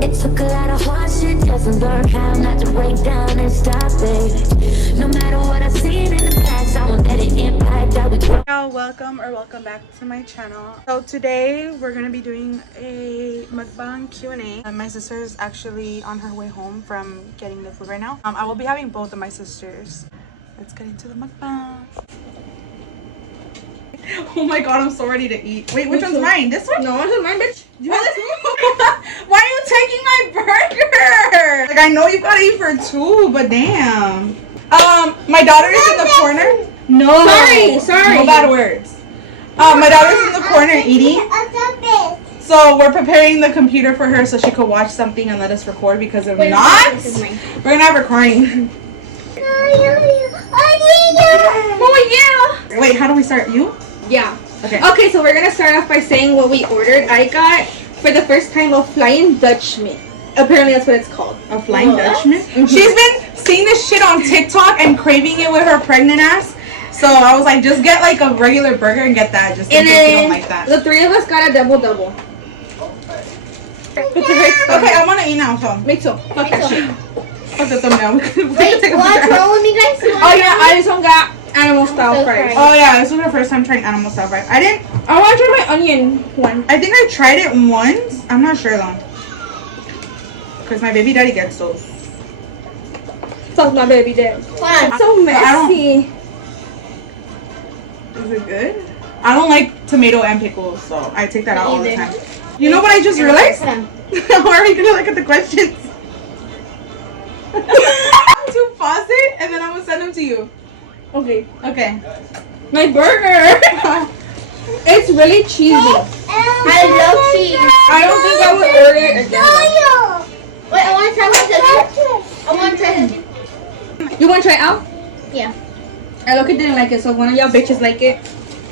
It took a lot of hard shit just to learn how not to break down and stop it. No matter what I've seen in the past, I won't let it impact how we grow. Welcome back to my channel. So today we're gonna be doing a mukbang Q&A. My sister is actually on her way home from getting the food right now. I will be having both of my sisters. Let's get into the mukbang. Oh my god, I'm so ready to eat. Wait, which one's mine? This one? No, this is mine, bitch. You want this? Why are you taking my burger? Like, I know you gotta eat for two, but damn. My daughter is in the corner. No. Sorry. No bad words. My daughter's in the corner eating. So we're preparing the computer for her so she could watch something and let us record, because if not, we're gonna have her crying. Oh yeah. Wait, how do we start? You? Yeah. Okay, so we're gonna start off by saying what we ordered. I got, for the first time, a Flying Dutchman. Apparently that's what it's called. A Flying Dutchman? She's been seeing this shit on TikTok and craving it with her pregnant ass. So I was like, just get like a regular burger and get that, just in case you don't like that. The three of us got a double. Okay, I want to eat now, so. Me too. Fuck that shit. Fuck the thumbnail. Wait, what's wrong with me, guys? Oh yeah, I just got animal style fries. Oh yeah, this was my first time trying animal style fries. I want to try my onion one. I think I tried it once. I'm not sure though. Because my baby daddy gets those. Fuck my baby daddy. Wow. So messy. Is it good? I don't like tomato and pickles, so I take that out all the time. You know what I just realized? Why are we gonna look at the questions? To pause it and then I'm gonna send them to you. Okay. My burger. It's really cheesy. I love cheese. I don't think I would order it again. Wait, I want to try one. You want to try it out? Yeah. I look, it didn't like it, so one of y'all bitches like it.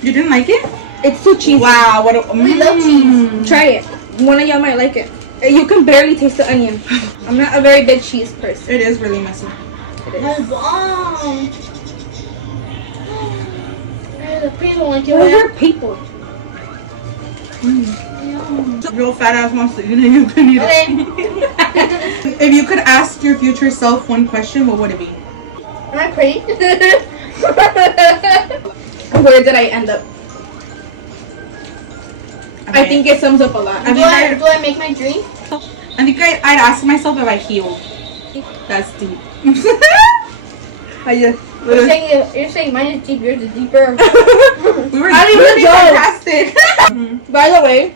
You didn't like it? It's too cheesy. Wow, what a We love cheese. Try it. One of y'all might like it. You can barely taste the onion. I'm not a very big cheese person. It is really messy. It is. That's bomb. The people want Those are people. Real fat ass wants to eat it, you can eat it. If you could ask your future self one question, what would it be? Am I pretty? Where did I end up? I think it sums up a lot. Do I make my dream? I think I'd ask myself if I healed. That's deep. You're saying mine is deep, yours is deeper. We were really fantastic. By the way,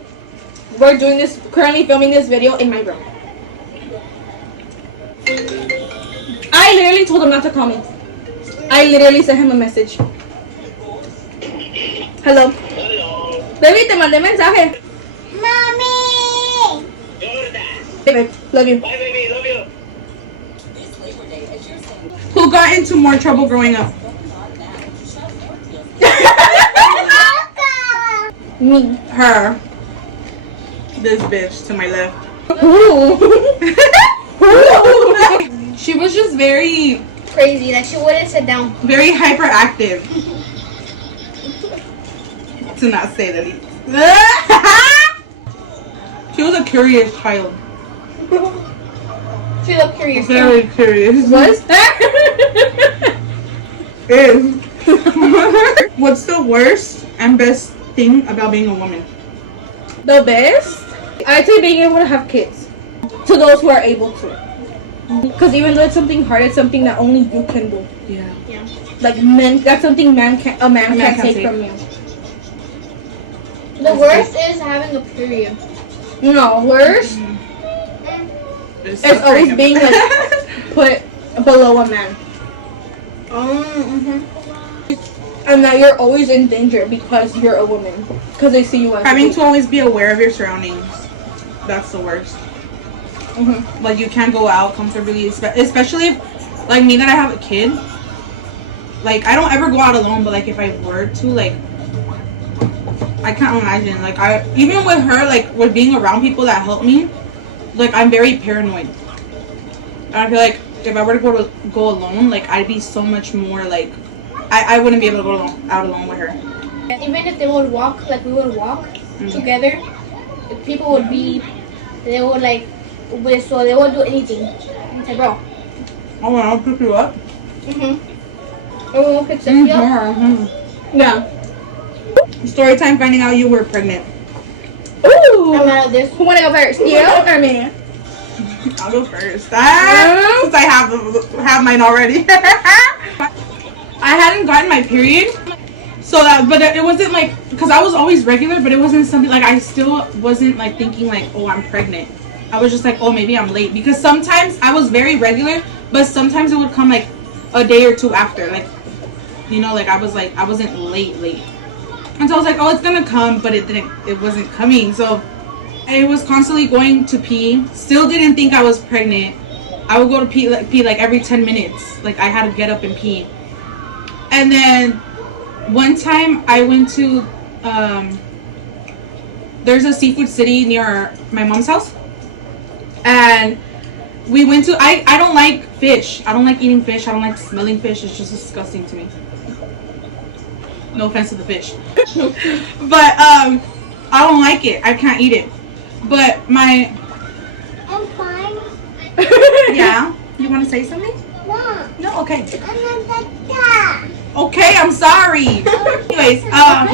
we're currently filming this video in my room. I literally told him not to call me. I literally sent him a message. Hello. Baby, te mandé mensaje. Mommy! Baby, love you. Bye, baby. Love you. Who got into more trouble growing up? Me. Her. This bitch to my left. Ooh. She was just very Crazy, like she wouldn't sit down. very hyperactive. To not say the least. She was a curious child. She looked curious. Very curious. Was that? Is. What's the worst and best thing about being a woman? The best? I'd say being able to have kids. To those who are able to. Because even though it's something hard, it's something that only you can do. Yeah. Like that's something a man can't take from you. The worst is having a period. No, worst It's is always being like put below a man. And that you're always in danger because you're a woman. Because they see you as having to always be aware of your surroundings. That's the worst. Like you can't go out comfortably, especially if, like me that I have a kid. Like I don't ever go out alone, but like if I were to, like I can't imagine. Like even with her, like with being around people that help me, like I'm very paranoid. And I feel like if I were to go alone, like I'd be so much more like I wouldn't be able to go out alone with her. Even if they would walk, like we would walk together, people would be, they would like with, so they won't do anything. I said, bro. Oh, I'll pick you up. Everyone picks you up. Yeah. Story time finding out you were pregnant. Ooh. I'm out of this. Who wanna go first? You or me? I'll go first. Since I have mine already. I hadn't gotten my period, so that, but it wasn't like, because I was always regular, but it wasn't something like, I still wasn't like thinking like, oh, I'm pregnant. I was just like, oh, maybe I'm late, because sometimes I was very regular, but sometimes it would come like a day or two after, like, you know, like I wasn't late, and so I was like, oh, it's gonna come, but it wasn't coming. So I was constantly going to pee, still didn't think I was pregnant. I would go to pee like every 10 minutes, like I had to get up and pee. And then one time I went to, there's a seafood city near my mom's house. And we went to, I don't like fish. I don't like eating fish. I don't like smelling fish. It's just disgusting to me. No offense to the fish. But I don't like it. I can't eat it. But I'm fine. Yeah? You want to say something? No, okay. Okay, I'm sorry. Anyways,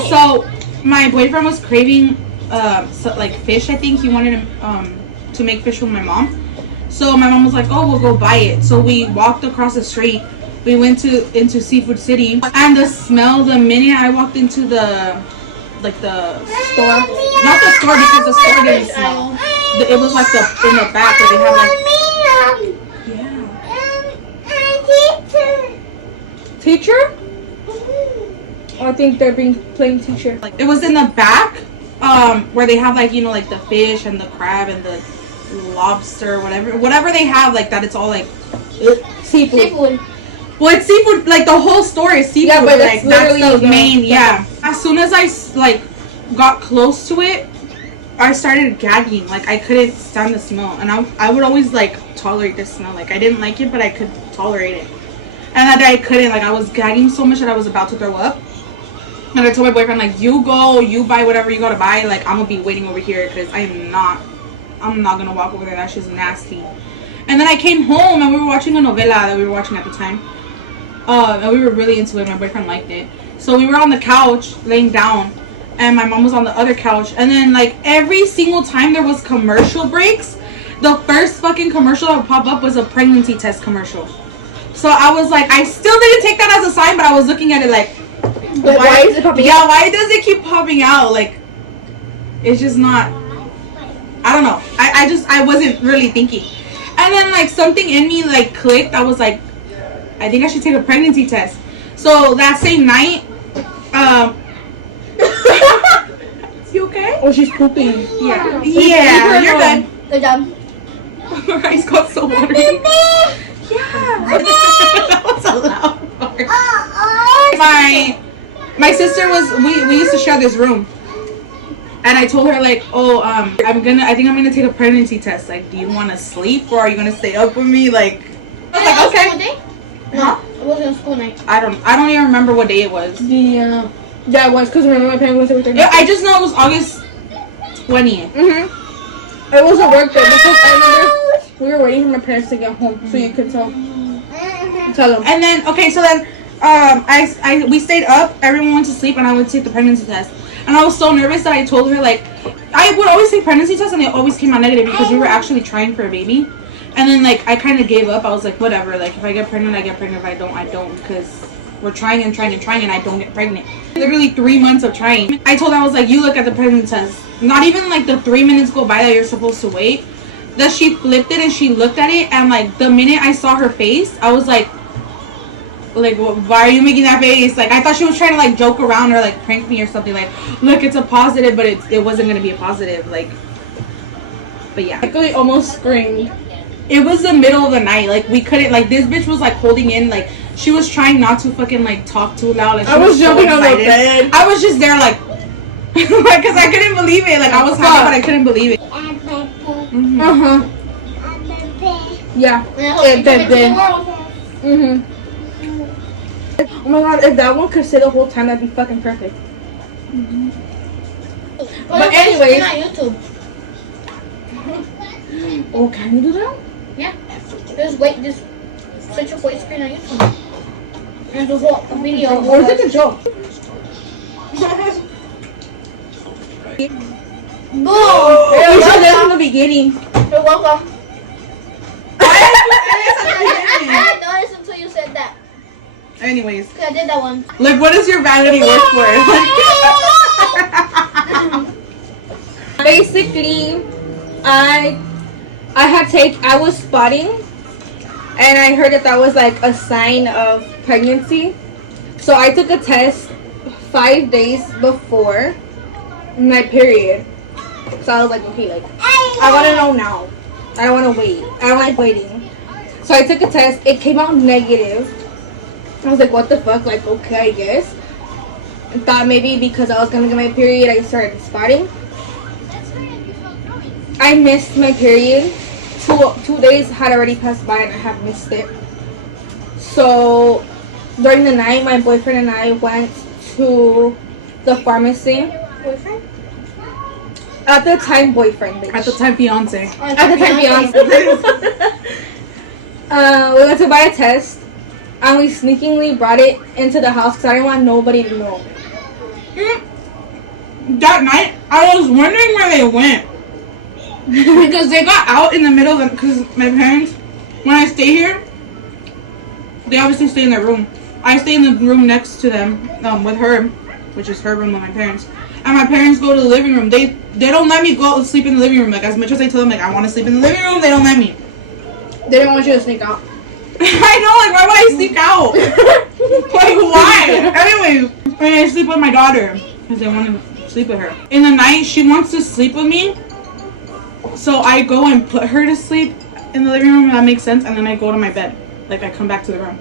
so my boyfriend was craving like fish. I think he wanted to make fish with my mom. So my mom was like, "Oh, we'll go buy it." So we walked across the street. We went into Seafood City, and the smell. The minute I walked into the store, not the store because the store didn't smell. It was like in the back where they have like. Teacher? I think they're playing teacher. Like, it was in the back, where they have like, you know, like the fish and the crab and the lobster, whatever they have like that. It's all like Seafood. Well, it's seafood. Like the whole store is seafood. Yeah, but like that's the main. Yeah. As soon as I like got close to it, I started gagging. Like I couldn't stand the smell, and I would always like tolerate the smell. Like I didn't like it, but I could tolerate it. And that day I couldn't. Like I was gagging so much that I was about to throw up. And I told my boyfriend, like, you buy whatever you gotta buy. Like I'm gonna be waiting over here because I'm not gonna walk over there. That's just nasty. And then I came home and we were watching a novela that we were watching at the time. And we were really into it. My boyfriend liked it. So we were on the couch laying down, and my mom was on the other couch. And then like every single time there was commercial breaks, the first fucking commercial that would pop up was a pregnancy test commercial. So I was like, I still didn't take that as a sign, but I was looking at it like, why is it popping out? Yeah, why does it keep popping out? Like, it's just not, I don't know. I wasn't really thinking. And then like something in me like clicked. I was like, I think I should take a pregnancy test. So that same night, you okay? Oh, she's pooping. Yeah. Yeah, you're good. Good job. Her eyes got so watery. Yeah. That was a loud part. My sister was, we used to share this room. And I told her like, oh, I think I'm gonna take a pregnancy test. Like, do you want to sleep or are you gonna stay up with me? Like, I was like, okay. No, it wasn't a school night. I don't even remember what day it was. Yeah, it was because remember my parents went to work. Yeah, I just know it was August 20th. It was a work day because I remember we were waiting for my parents to get home so you could tell them. And then we stayed up. Everyone went to sleep, and I would take the pregnancy test. And I was so nervous that I told her like I would always take pregnancy tests, and they always came out negative because we were actually trying for a baby. And then like I kind of gave up. I was like, whatever. Like if I get pregnant, I get pregnant. If I don't, I don't. Because we're trying and trying and trying, and I don't get pregnant. Literally 3 months of trying. I told her, I was like, you look at the pregnancy test. Not even like the 3 minutes go by that you're supposed to wait. That she flipped it and she looked at it, and like the minute I saw her face, I was like, why are you making that face? Like I thought she was trying to like joke around or like prank me or something. Like, look, it's a positive, but it wasn't gonna be a positive. Like, but yeah, I could almost screamed. It was the middle of the night. Like we couldn't. Like this bitch was like holding in. Like she was trying not to fucking like talk too loud. Like, I was jumping on the bed. I was just there like, like, cause I couldn't believe it. Like I was happy, but I couldn't believe it. Yeah. Oh my god, if that one could sit the whole time, that'd be fucking perfect. But anyways, on YouTube. Oh, can you do that? Yeah. Just wait. Just switch your voice screen on YouTube. There's a whole video. Or is it a joke? Boom. We should have in the beginning. You're welcome. I didn't notice until you said that. Anyways, 'Cause I did that one. like, what does your vanity work for? Basically, I was spotting, and I heard that was like a sign of pregnancy. So I took a test 5 days before my period. So I was like, okay, like, I want to know now. I don't want to wait. I don't like waiting. So I took a test. It came out negative. I was like, what the fuck? Like, okay, I guess. I thought maybe because I was going to get my period, I started spotting. I missed my period. 2 days had already passed by and I have missed it. So during the night, my boyfriend and I went to the pharmacy. Boyfriend? At the time, boyfriend, bitch. At the time, fiance. At the time, fiance. We went to buy a test, and we sneakingly brought it into the house because I didn't want nobody to know. That night, I was wondering where they went. Because they got out in the middle of because my parents, when I stay here, they obviously stay in their room. I stay in the room next to them with her, which is her room with my parents. And my parents go to the living room. They don't let me go sleep in the living room. Like, as much as I tell them, like, I want to sleep in the living room, they don't let me. They didn't want you to sneak out. I know, like, why would I sneak out? Like, why? Anyways, I sleep with my daughter because I want to sleep with her. In the night, she wants to sleep with me. So I go and put her to sleep in the living room, if that makes sense, and then I go to my bed. Like, I come back to the room.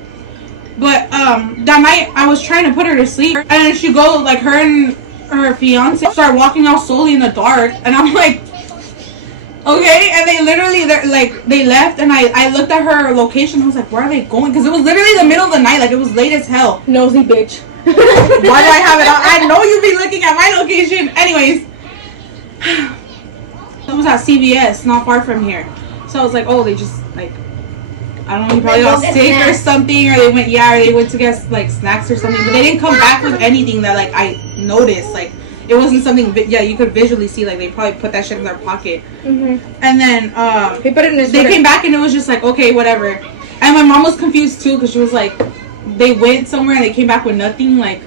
But that night, I was trying to put her to sleep, and then she go, like, her and her fiance start walking out slowly in the dark, and I'm like, okay, and they literally, they left, and I looked at her location, I was like, where are they going? Because it was literally the middle of the night, like, it was late as hell. Nosy bitch. Why do I have it on? I know you be looking at my location. Anyways, it was at CVS, not far from here. So I was like, oh, they just, like, I don't know, he probably got sick or something, or they went to get, like, snacks or something, but they didn't come back with anything that, like, I noticed. Like, it wasn't something, yeah, you could visually see, like, they probably put that shit in their pocket. Mm-hmm. And then, He put it in his they came back and it was just like, okay, whatever. And my mom was confused too, because she was like, they went somewhere and they came back with nothing, like,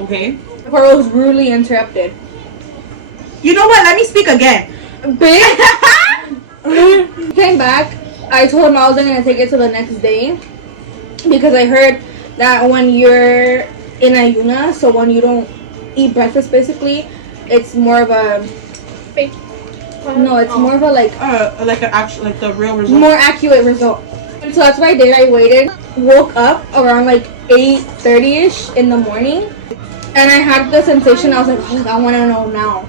okay. The part was rudely interrupted. You know what, let me speak again. Bitch! Came back. I told him I wasn't going to take it till the next day. Because I heard that when you're in ayuna, so when you don't eat breakfast basically, it's more of a... Fake. No, it's more of a like an actual, like the real result. more accurate result. And so that's what I did. I waited, woke up around like 8:30ish in the morning, and I had the sensation. I was like, oh, I want to know now.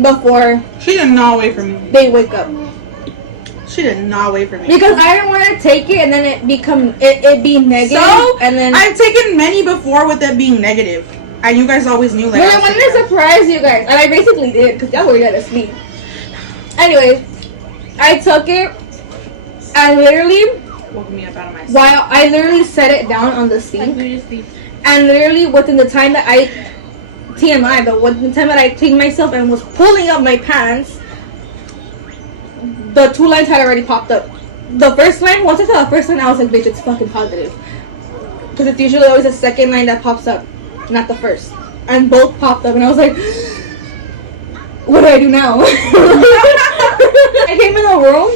Before She did not wait for me. they wake up. She did not wait for me. Because I didn't want to take it and then it be negative. So, and then I've taken many before with it being negative. And you guys always knew, like, well, I wanted to surprise you guys, and I basically did because y'all were dead asleep. Anyways, I took it. I literally woke me up out of my sleep. while I literally set it down on the sink, and literally within the time that I TMI, but within the time that I cleaned myself and was pulling up my pants, the 2 lines had already popped up. The first line, once I saw the first line, I was like, bitch, it's fucking positive. Because it's usually always the second line that pops up, not the first. And both popped up, and I was like, what do I do now? I came in the room,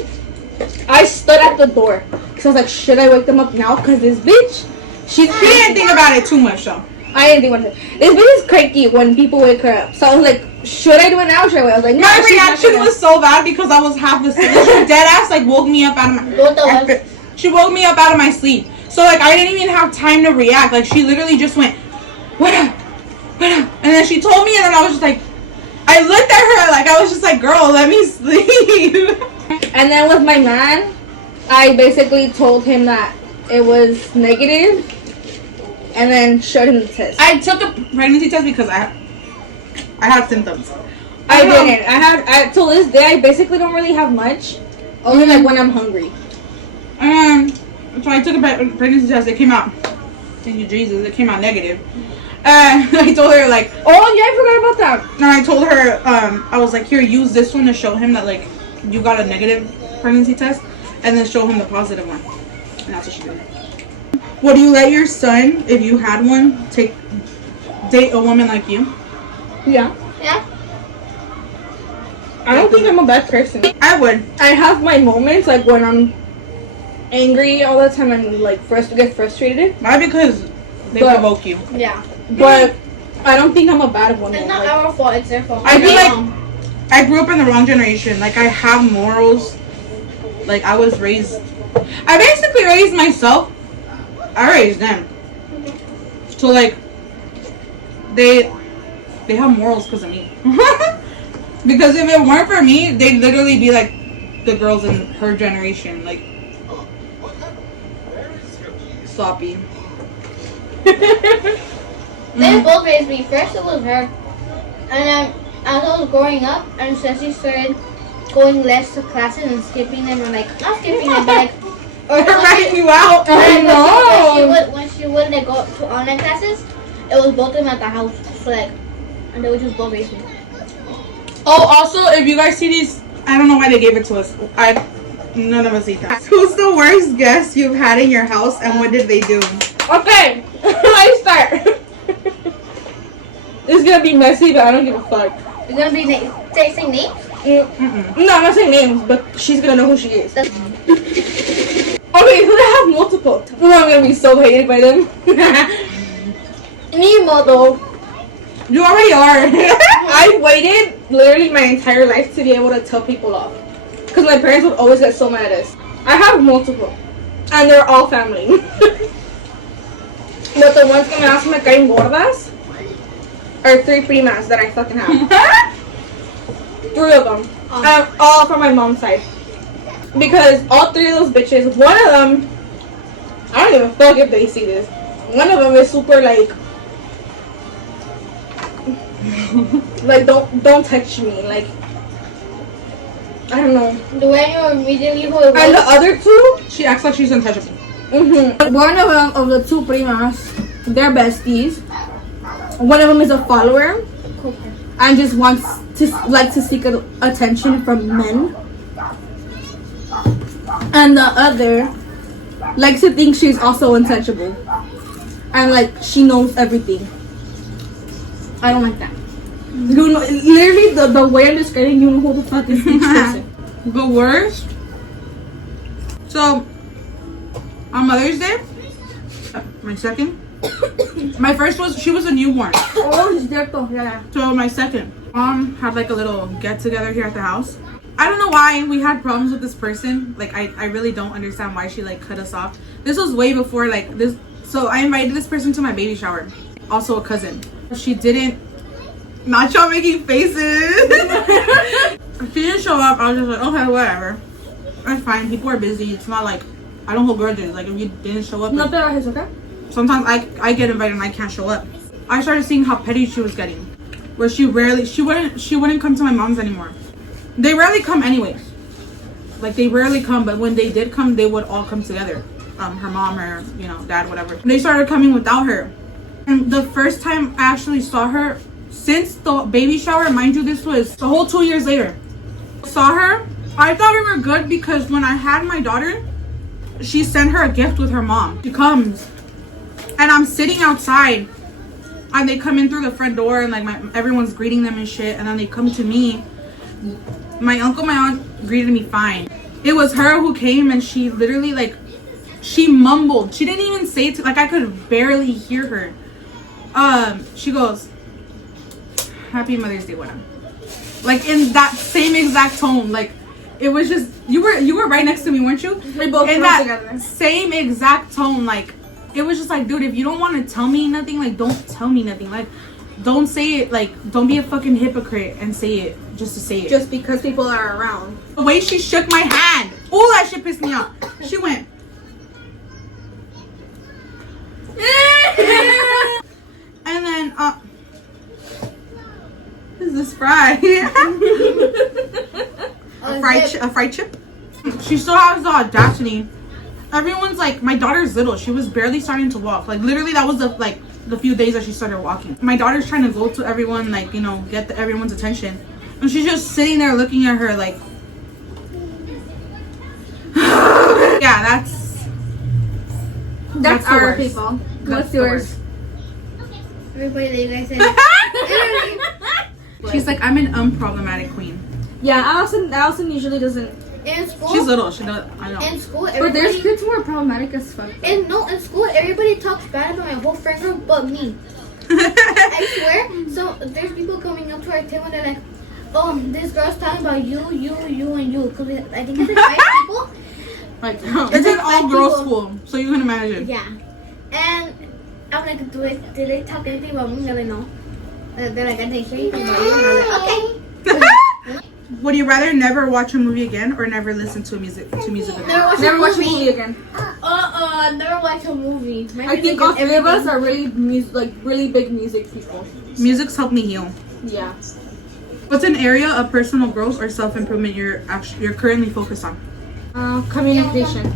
I stood at the door. Because I was like, should I wake them up now? Because this bitch, She didn't think about it too much, though. I didn't think about it. This bitch is cranky when people wake her up. So I was like, should I do it now or should I wait? I was like, no, My she's not reaction gonna. was so bad because I was half asleep. She dead ass like woke me up out of my. She woke me up out of my sleep. So like I didn't even have time to react. Like she literally just went, what up, and then she told me, and then I was just like, I looked at her like I was just like, girl, let me sleep. And then with my man, I basically told him that it was negative, and then showed him the test. I took a pregnancy test because I have symptoms. I didn't. I till this day, I basically don't really have much. Only like when I'm hungry. So I took a pregnancy test. It came out. Thank you, Jesus. It came out negative. I told her like, Oh yeah, I forgot about that. and I told her, I was like, here, use this one to show him that like you got a negative pregnancy test, and then show him the positive one. And that's what she did. Would you let your son, if you had one, date a woman like you? Yeah. Yeah. I don't think I'm a bad person. I would. I have my moments like when I'm angry all the time and like get frustrated. Why? Because they But- provoke you. Yeah. But I don't think I'm a bad woman. It's not Like, our fault. It's their fault. I feel like I grew up in the wrong generation. Like I have morals. Like I basically raised myself. I raised them. So like they have morals because of me. Because if it weren't for me, they'd literally be like the girls in her generation, like sloppy. They both raised me. First it was her. And then as I was growing up and Ceci started going less to classes and skipping them, or like not skipping them, but like or They're writing you out. I know. when she would like go to online classes, it was both of them at the house. So like, and they would just both raise me. Oh, also, if you guys see these, I don't know why they gave it to us. None of us eat that. Who's the worst guest you've had in your house, and what did they do? Okay, let's start. It's gonna be messy, but I don't give a fuck. You're gonna be saying names? No, I'm not saying names, but she's gonna know who she is. Okay, who I have multiple. Well, I'm gonna be so hated by them. Nemo though. You already are. I waited literally my entire life to be able to tell people off. Because my parents would always get so mad at us. I have multiple. And they're all family. But the ones que me hacen me caen gordas are 3 primas that I fucking have. 3 of them. And all from my mom's side. Because all 3 of those bitches, one of them, I don't give a fuck if they see this. One of them is super like don't touch me, like I don't know. The way you immediately who it And the was. other 2, She acts like she's untouchable. one of them of the 2 primas, they're besties. One of them is a follower and just wants to seek attention from men, and the other likes to think she's also untouchable and like she knows everything. I don't like that. You know, literally the way I'm describing, you know who the fuck is each person. The worst. So, on Mother's Day, my second, my first she was a newborn. Oh, it's cierto. Yeah. So my second, mom had like a little get together here at the house. I don't know why we had problems with this person. Like I really don't understand why she like cut us off. This was way before like this. So I invited this person to my baby shower. Also a cousin. She didn't. Not y'all making faces. She didn't show up. I was just like, okay, whatever. That's fine. People are busy. It's not like I don't hold grudges. Like if you didn't show up, No like, te bajes, okay? sometimes I get invited and I can't show up. I started seeing how petty she was getting, where she wouldn't come to my mom's anymore. They rarely come anyways. Like they rarely come, but when they did come, they would all come together. Her mom, her dad, whatever. They started coming without her. And the first time I actually saw her since the baby shower, mind you, this was the whole 2 years later. Saw her. I thought we were good because when I had my daughter, she sent her a gift with her mom. She comes. And I'm sitting outside, and they come in through the front door, and like everyone's greeting them and shit. And then they come to me. My uncle, my aunt greeted me fine. It was her who came, and she literally like, she mumbled. She didn't even say it. Like I could barely hear her. She goes, "Happy Mother's Day, Wena." Like in that same exact tone. Like it was just you were right next to me, weren't you? We both in were that together. same exact tone. Like it was just like, dude, if you don't want to tell me nothing, like don't tell me nothing. Like don't say it. Like don't be a fucking hypocrite and say it just to say it. Just because people are around. The way she shook my hand, oh, that shit pissed me off. She went. And then, this fry? A fried chip? She still has the audacity. Everyone's like, my daughter's little. She was barely starting to walk. Like, literally, that was the few days that she started walking. My daughter's trying to go to everyone, like, you know, get everyone's attention. And she's just sitting there looking at her like... Yeah, That's the our worst. people. That's What's the yours? Everybody that you guys said. She's like, I'm an unproblematic queen. Yeah, Allison usually doesn't. In school, She's little. She does. I know. in school, But there's everybody. kids who are problematic as fuck. In school, everybody talks bad about my whole friend group, but me. I swear. So there's people coming up to our table. They're like, "Oh, this girl's talking about you, and you." Because I think it's like 5 people. Like, it's an all girls people. school, so you can imagine. Yeah. And I'm like, did they talk anything about me? They're like, no. They're like, I didn't hear anything about you. And I'm like, okay. Would you rather never watch a movie again or never listen to music again? Never watch a movie again. Never watch a movie. My I think all 3 of us are really really big music people. Music's helped me heal. Yeah. What's an area of personal growth or self-improvement you're currently focused on? Communication.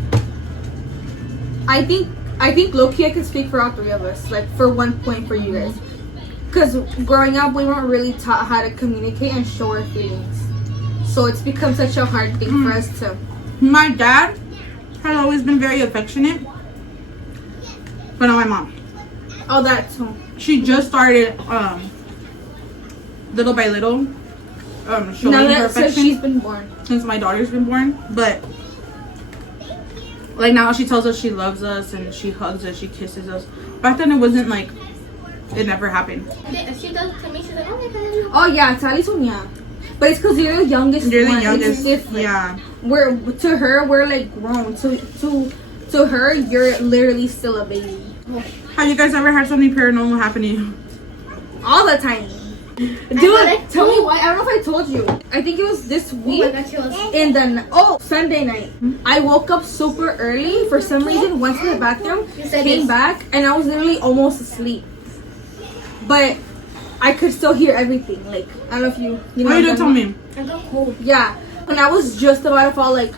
I think low-key I can speak for all 3 of us. Like, for one point for you guys. Because growing up, we weren't really taught how to communicate and show our feelings. So it's become such a hard thing for us to... My dad has always been very affectionate, but not my mom. Oh, that too. She just started, little by little, showing Now her that since affection she's been born. since my daughter's been born. But, like, now she tells us she loves us and she hugs us, she kisses us. Back then it wasn't like, it never happened. If she does it to me, she's like, oh my god. Oh, yeah, Sally's one, yeah. But it's because you're the youngest You're the one. It's youngest. different. Yeah. To her, we're like grown. To her, you're literally still a baby. Have you guys ever had something paranormal happen to you? All the time. Dude, tell me why. I don't know if I told you. I think it was this Oh my week. god, she was. In the Sunday night, I woke up super early for some reason. Went to the bathroom, You said came this. back, and I was literally almost asleep. But I could still hear everything. Like, I don't know if you know. What you did tell me? I got cold. Yeah, when I was just about to fall like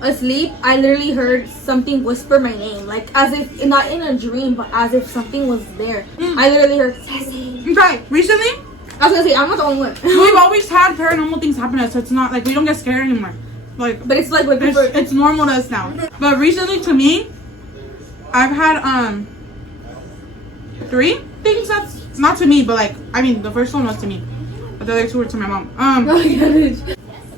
asleep, I literally heard something whisper my name, like as if not in a dream, but as if something was there. I literally heard Sassy. Okay, recently, I was gonna say I'm not the only one, we've always had paranormal things happen to us, so it's not like we don't get scared anymore. Like, but it's like when people. it's normal to us now. But recently, to me, I've had 3 things that's not to me, but like, I mean, the first one was to me, but the other 2 were to my mom.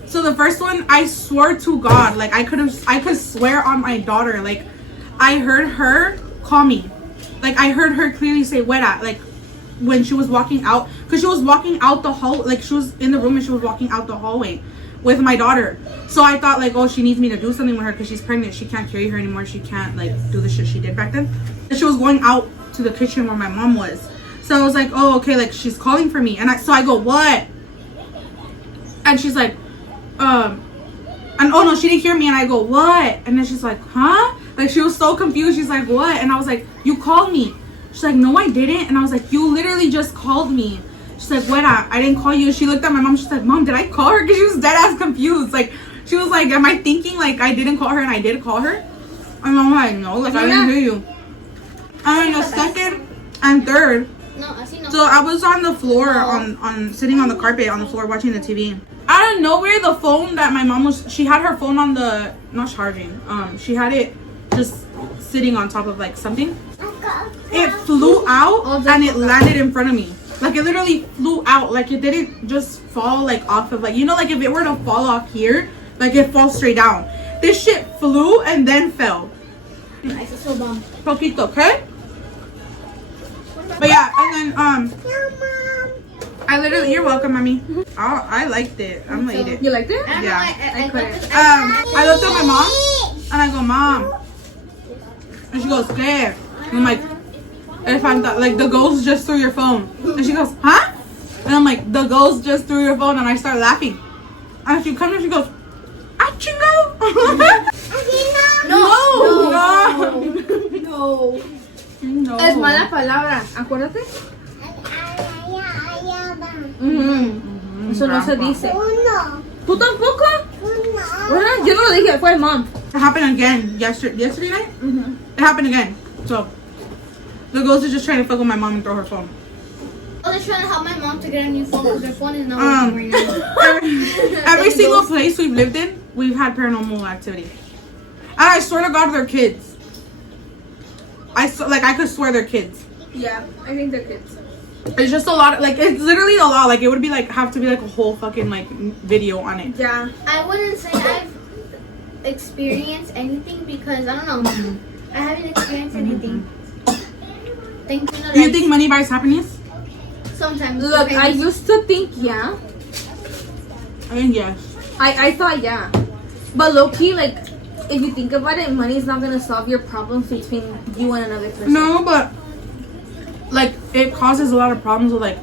So the first one, I swore to God, like I could swear on my daughter, like I heard her call me, like I heard her clearly say "Wera," like when she was walking out, because she was walking out the hall, like she was in the room and she was walking out the hallway with my daughter. So I thought like, oh, she needs me to do something with her because she's pregnant. She can't carry her anymore. She can't like do the shit she did back then. And she was going out to the kitchen where my mom was. So I was like, oh, okay, like she's calling for me. And so I go, what? And she's like, and oh no, she didn't hear me. And I go, what? And then she's like, huh? Like she was so confused. She's like, what? And I was like, you called me. She's like, no, I didn't. And I was like, you literally just called me. She's like, what? I didn't call you. She looked at my mom. She's like, Mom, did I call her? Because she was dead ass confused. Like she was like, am I thinking like I didn't call her and I did call her? And I'm like, no, like I didn't hear you. And the second and third. No, I see no. So I was on the floor, on sitting on the carpet on the floor watching the TV. Out of nowhere, the phone that my mom she had her phone on the, not charging, she had it just sitting on top of like something. It flew out and it landed in front of me. Like it literally flew out, like it didn't just fall like off of like, you know, like if it were to fall off here, like it falls straight down. This shit flew and then fell. I feel so dumb. Poquito, okay? But yeah, and then I literally, you're welcome, mommy. I liked it. I'm gonna eat it. You liked it? Yeah. I couldn't. I looked at my mom and I go, Mom, and she goes, ¿Qué? And I'm like, Elefanta, like the ghost just threw your phone. And she goes, huh? And I'm like, the ghost just threw your phone, and I start laughing. And she comes and she goes, ah, chingo. No. Es mala palabra, acuérdate. Eso no se Grandpa. dice. ¿Tú tampoco? Bueno, yo no lo dije, fue mom. It happened again yesterday night. It happened again. So the girls are just trying to fuck with my mom and throw her phone. Oh, they're trying to help my mom to get a new phone because their phone is not working right now. Every single place we've lived in, we've had paranormal activity. And I swear to God, they're kids. I could swear they're kids. Yeah, I think they're kids. It's just a lot. It's literally a lot. Like, it would be have to be a whole fucking video on it. Yeah. I wouldn't say I've experienced anything because I don't know. I haven't experienced anything. Do you think money buys happiness? Sometimes. Look, I used to think yeah. I mean, yes. I thought yeah. But low key, if you think about it, money is not gonna solve your problems between you and another person. No, but it causes a lot of problems with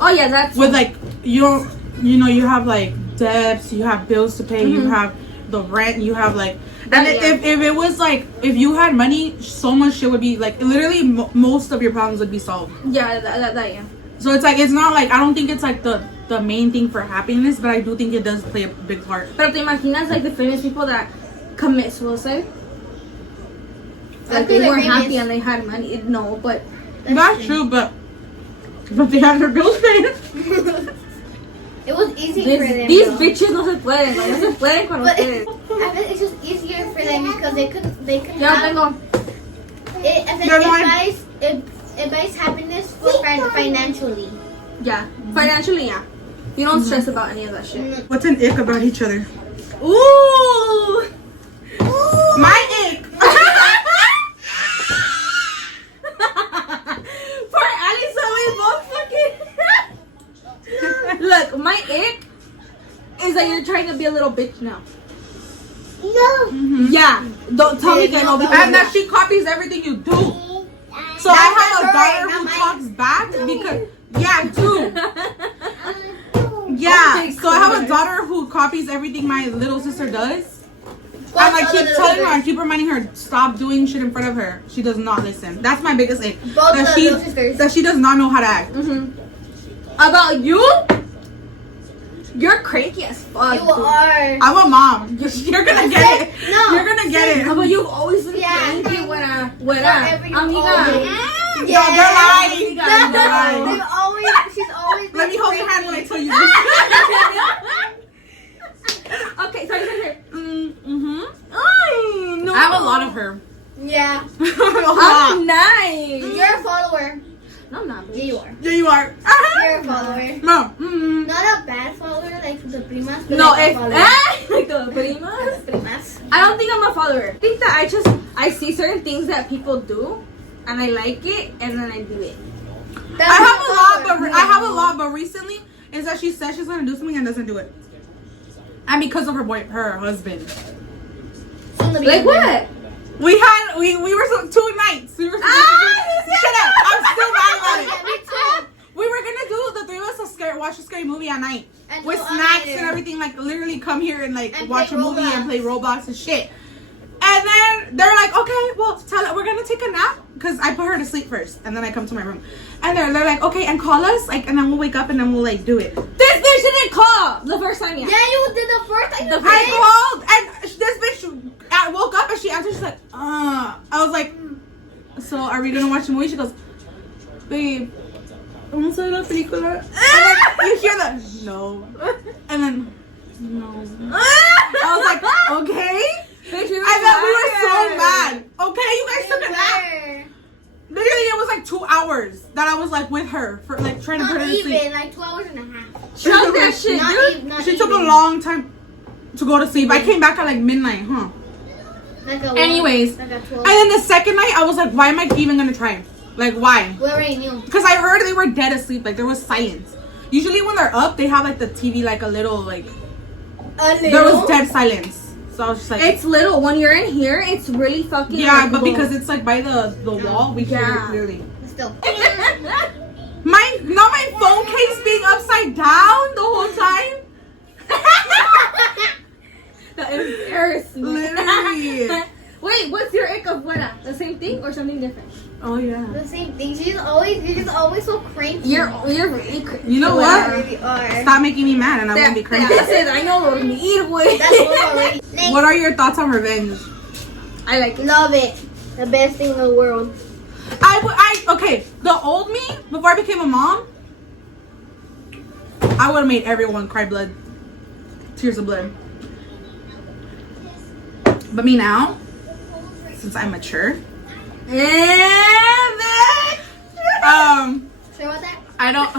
Oh yeah, that's with you have debts, you have bills to pay, you have the rent, you have and if it was if you had money, so much shit would be literally most of your problems would be solved. Yeah, that yeah. So it's not I don't think it's the main thing for happiness, but I do think it does play a big part. Pero te imaginas the famous people that commit suicide? They weren't happy and they had money. No, but That's true, but they had their bills paid. It was easy for them. These though. bitches no se pueden. No se pueden con But ustedes. I bet it's just easier for them because they couldn't Yo have tengo. it buys happiness for financially. Yeah, financially, yeah. You don't stress about any of that shit. What's an ick about each other? Ooh. My ick. For Alisa, we both fucking. Look, my ick is that you're trying to be a little bitch now. Mhm. Yeah, don't tell me que no. And that she copies everything you do. So I have a daughter who talks back because too. Yeah. So I have a daughter who copies everything my little sister does. And I keep telling her, I keep reminding her, stop doing shit in front of her. She does not listen. That's my biggest ick. That she does not know how to act. About you? You're cranky as fuck. You are. I'm a mom. You're gonna get it. No. You're gonna get it. How about you've always been Yeah. cranky when Whatever you amiga. always- Yo, they're lying. Yeah. They're lying. She's always. Let me hold your hand when I tell you this. Okay, sorry. Mm-hmm. Ay, no. I have a lot of her. Yeah. I'm nice. You're a follower. No, I'm not. Yeah, you are. Yeah, you are. You're a follower. No. Mm-hmm. Not a bad follower like the primas. But No, like if a follower. like the primas. Primas. I don't think I'm a follower. I think that I see certain things that people do, and I like it, and then I do it. That's I not have a follower. lot, but recently is that she says she's gonna do something and doesn't do it, and because of her husband. Like what? We were 2 nights. We were. Shut up! I'm still mad about it. Me too. We were gonna do the three of us watch a scary movie at night And with do snacks later. and everything. Literally come here and And watch a play movie and Roblox. play Roblox and shit. And then they're like, okay, well, we're gonna take a nap because I put her to sleep first, and then I come to my room, and they're like, okay, and call us, and then we'll wake up and then we'll do it. This bitch didn't call the first time yet. Yeah, you did the first time. I called, and this bitch woke up and she answered. She's like, I was like, so are we gonna watch the movie? She goes, babe, vamos a ver la película. And then you hear that? No. And then, no. I was like, okay. Bitch, we were And then we were so tired. mad. Okay, you guys took a nap. Literally, it was 2 hours that I was with her for trying to put Not her to sleep. even, like 2 hours and a half. Shut that shit, Not dude. even. Not She took a even. long time to go to sleep. I came back at midnight, huh? Like a Anyways, like a 12. and then the second night, I was like, why am I even gonna try? Why? We already knew. Because I heard they were dead asleep. There was silence. Usually when they're up, they have the TV a little there was dead silence. So I was just like, It's little. When you're in here, it's really fucking. yeah, but low. because it's by the wall, we hear it Yeah. clearly. Still. My phone case being upside down the whole time. The embarrassment. Literally. Wait, what's your ick of Buena? The same thing or something different? Oh yeah. The same thing. You're just always so cranky. You're really crazy. You know You what? really are. Stop making me mad and I won't be crazy. This is, I know dormir, güey. That's what already. Next. What are your thoughts on revenge? I like it. Love it. The best thing in the world. Okay, the old me, before I became a mom, I would have made everyone cry blood. Tears of blood. But me now, since I'm mature, Sure about that? I don't,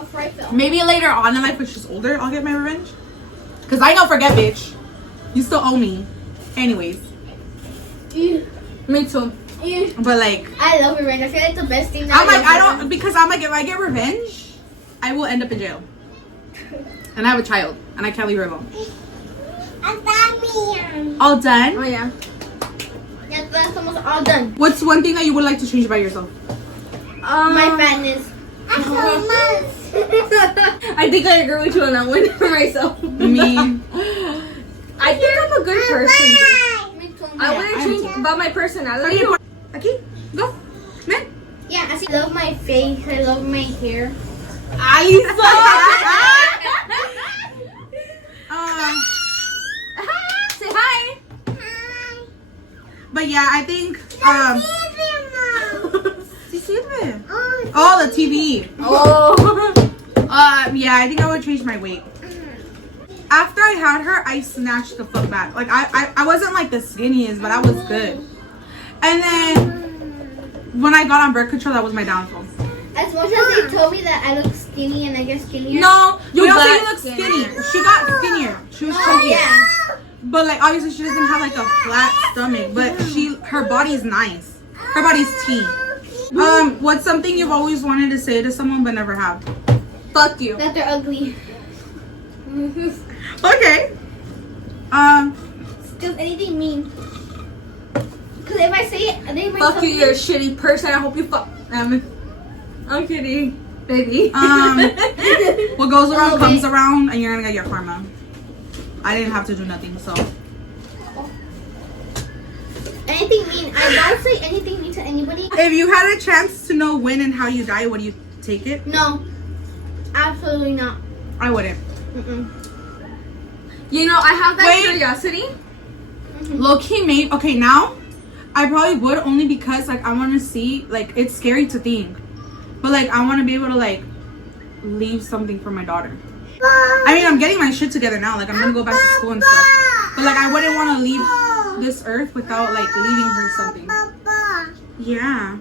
A fright film. maybe later on in life when she's older, I'll get my revenge. Cause I don't forget, bitch. You still owe me. Anyways. Me too. But like, I love revenge. I feel like the best thing. I'm like, because I'm like, if I get revenge, I will end up in jail. And I have a child, and I can't leave her alone. All done? Oh yeah. Yeah, that's almost all done. What's one thing that you would like to change about yourself? My fatness. I think I agree with you on that one for myself. Me. I think I'm a good person. Me too. I wouldn't change about my personality. Aquí, go. Ven. Yeah, I love my face. I love my hair. Say hi. But yeah, I think Sí sirve. Oh, the TV. Oh. Yeah, I think I would change my weight. After I had her, I snatched the fuck back. Like I wasn't like the skinniest, but I was good. And then when I got on birth control, that was my downfall. As much as they told me that I look skinny and I get skinnier. No, you don't say got you look skinny. skinnier. She got skinnier. She was Oh chunky. yeah. But like obviously she doesn't have like a flat stomach, but her body's nice. Her body's tea. What's something you've always wanted to say to someone but never have? Fuck you. That they're ugly. Okay. Just anything mean. Cause if I say it, they might Fuck tell you, me- you're a shitty person. I hope you fuck. I'm kidding, baby. What goes around little comes bit. around, and you're gonna get your karma. I didn't have to do nothing, so. Anything mean. I don't say anything mean to anybody. If you had a chance to know when and how you die, would you take it? No. Absolutely not. I wouldn't. Mm-mm. You know, I have that Wait. curiosity. Low key, maybe. Okay, now I probably would only because like I want to see. Like it's scary to think, but like I want to be able to like leave something for my daughter. I mean, I'm getting my shit together now. Like I'm gonna go back to school and stuff, but like I wouldn't want to leave this earth without like leaving her something. Yeah,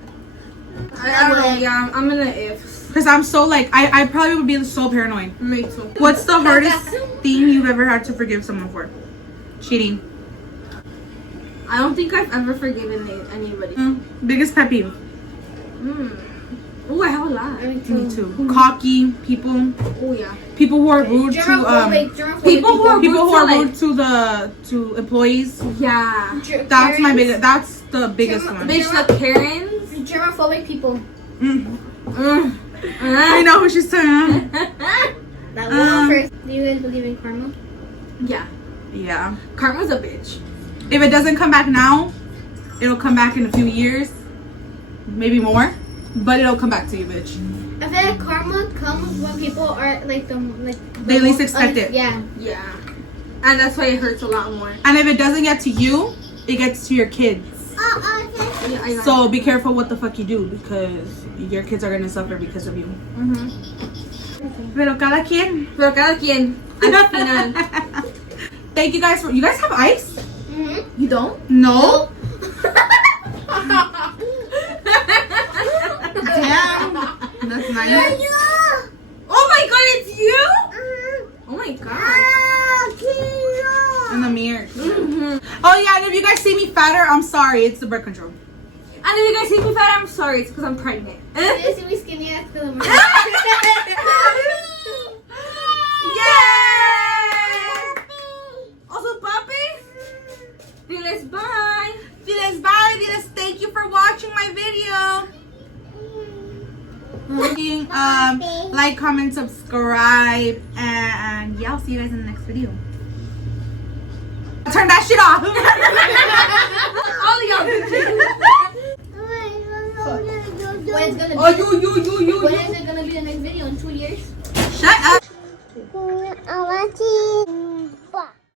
I don't know. Yeah, I'm in the ifs. because I'm so like I probably would be so paranoid. Me too. What's the hardest thing you've ever had to forgive someone for? Cheating. I don't think I've ever forgiven anybody. Biggest pet peeve. Oh, I have a lot. Me Me too. too. Cocky people. Oh yeah. People who are rude to Germophobic people who are people who rude are to, rude to employees. Yeah. That's my biggest. That's the biggest one. Bitch, the Karens. Germophobic people. I know who she's talking. That one first. Do you guys believe in karma? Yeah. Yeah. Karma's a bitch. If it doesn't come back now, it'll come back in a few years, maybe more, but it'll come back to you, bitch. I feel like karma comes when people are like the They least most expect it. Yeah. Yeah. And that's why it hurts a lot more. And if it doesn't get to you, it gets to your kids. Yeah, I know. So be careful what the fuck you do because your kids are gonna suffer because of you. Pero cada quien. Pero cada quien. Al final. Thank you guys for. You guys have ice? Mm-hmm. You don't? No. Damn. That's nice. Oh my god, it's you? Oh my god. In the mirror. Oh yeah, and if you guys see me fatter, I'm sorry. It's the birth control. And if you guys see me fat, I'm sorry. It's because I'm pregnant. If you see me skinny, that's because I'm Yay! Also, papi. Diles bye. Diles bye. Diles thank you for watching my video. Like, comment, subscribe, and yeah, I'll see you guys in the next video. turn that shit off. All of y'all. When it's gonna be, Oh, you. when is it gonna be the next video? In 2 years? Shut up.